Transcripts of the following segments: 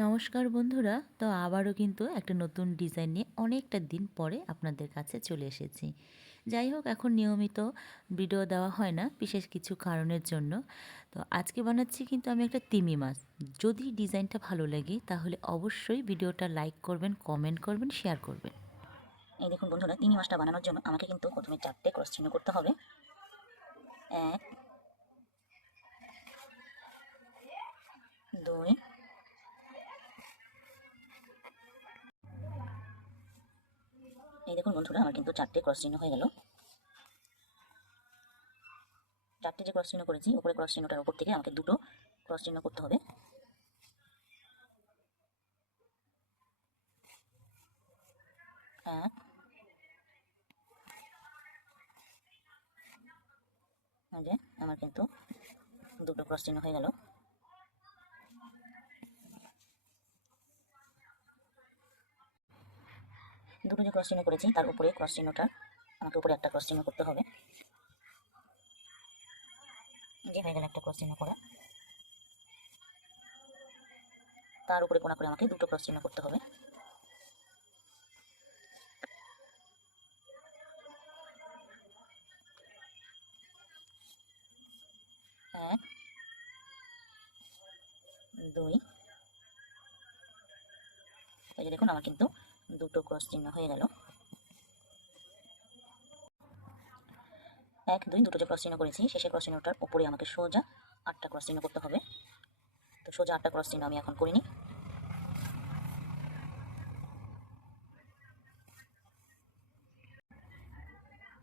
নমস্কার বন্ধুরা, তো আবারও কিন্তু একটা নতুন ডিজাইন নিয়ে অনেকটা দিন পরে আপনাদের কাছে চলে এসেছি। যাই হোক, এখন নিয়মিত ভিডিও দেওয়া হয় না বিশেষ কিছু কারণের জন্য। তো আজকে বানাচ্ছি কিন্তু আমি একটা তিমি মাছ। যদি ডিজাইনটা ভালো লাগে তাহলে অবশ্যই ভিডিওটা লাইক করবেন, কমেন্ট করবেন, শেয়ার করবেন। এই দেখুন বন্ধুরা, তিমি মাছটা বানানোর জন্য আমাকে কিন্তু প্রথমে 4টে ক্রস চিহ্ন করতে হবে। 1, 2, এই দেখুন বন্ধুরা, আমার কিন্তু 4টে ক্রস চিহ্ন হয়ে গেল। 4টে যে ক্রস চিহ্ন করেছি, উপরে ক্রস চিহ্নটার উপর থেকে আমাকে দুটো ক্রস চিহ্ন করতে হবে। 1, যে আমার কিন্তু দুটো ক্রস চিহ্ন হয়ে গেল। দুটো যে ক্রস চিহ্ন করেছি তার উপরে ক্রস চিহ্নটা আমাকে উপরে একটা ক্রস চিহ্ন করতে হবে। যে হয়ে গেল একটা ক্রস চিহ্ন করা। তার উপরে কোনা করে আমাকে দুটো ক্রস চিহ্ন করতে হবে। 1, 2, এই যে দেখুন আমার কিন্তু দুটো ক্রস চিহ্ন হয়ে গেল। 1, 2 দুটো যে ক্রস চিহ্ন করেছি, শেষের ক্রস চিহ্নটার উপরে আমাকে সোজা 8টা ক্রস চিহ্ন করতে হবে। তো সোজা 8টা ক্রস চিহ্ন আমি এখন করিনি।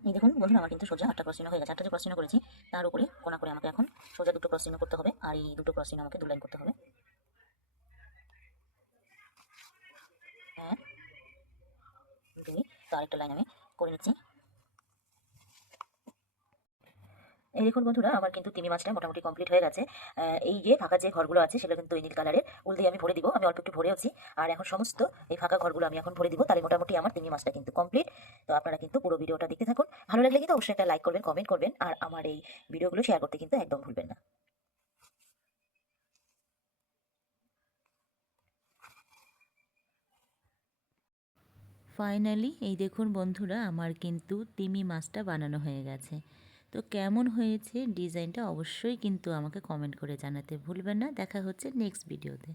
এই দেখুন বন্ধুরা, আমার কিন্তু সোজা 8টা ক্রস চিহ্ন হয়ে গেছে। 8টা যে ক্রস চিহ্ন করেছি তার উপরে কোনা করে আমাকে এখন সোজা দুটো ক্রস চিহ্ন করতে হবে, আর এই দুটো ক্রস চিহ্ন আমাকে দু লাইন করতে হবে। 1, 2, তো আরেকটা লাইন আমি করে নিচ্ছি। এই দেখুন বন্ধুরা, আমার কিন্তু তিমি মাছটা মোটামুটি কমপ্লিট হয়ে গেছে। এই যে ফাঁকা যে ঘরগুলো আছে সেগুলো কিন্তু এই নীল কালারের উল দিয়ে আমি ভরে দিব। আমি অল্প একটু ভরেওছি, আর এখন সমস্ত এই ফাঁকা ঘরগুলো আমি এখন ভরে দিব। তাহলে মোটামুটি আমার তিমি মাছটা কিন্তু কমপ্লিট। তো আপনারা কিন্তু পুরো ভিডিওটা দেখতে থাকুন। ভালো লাগলে কিন্তু অবশ্যই একটা লাইক করবেন, কমেন্ট করবেন, আর আমার এই ভিডিওগুলো শেয়ার করতে কিন্তু একদম ভুলবেন না। ফাইনালি এই দেখুন বন্ধুরা, আমার কিন্তু তিমি মাছটা বানানো হয়ে গেছে। তো কেমন হয়েছে ডিজাইনটা অবশ্যই কিন্তু আমাকে কমেন্ট করে জানাতে ভুলবেন না। দেখা হচ্ছে নেক্সট ভিডিওতে।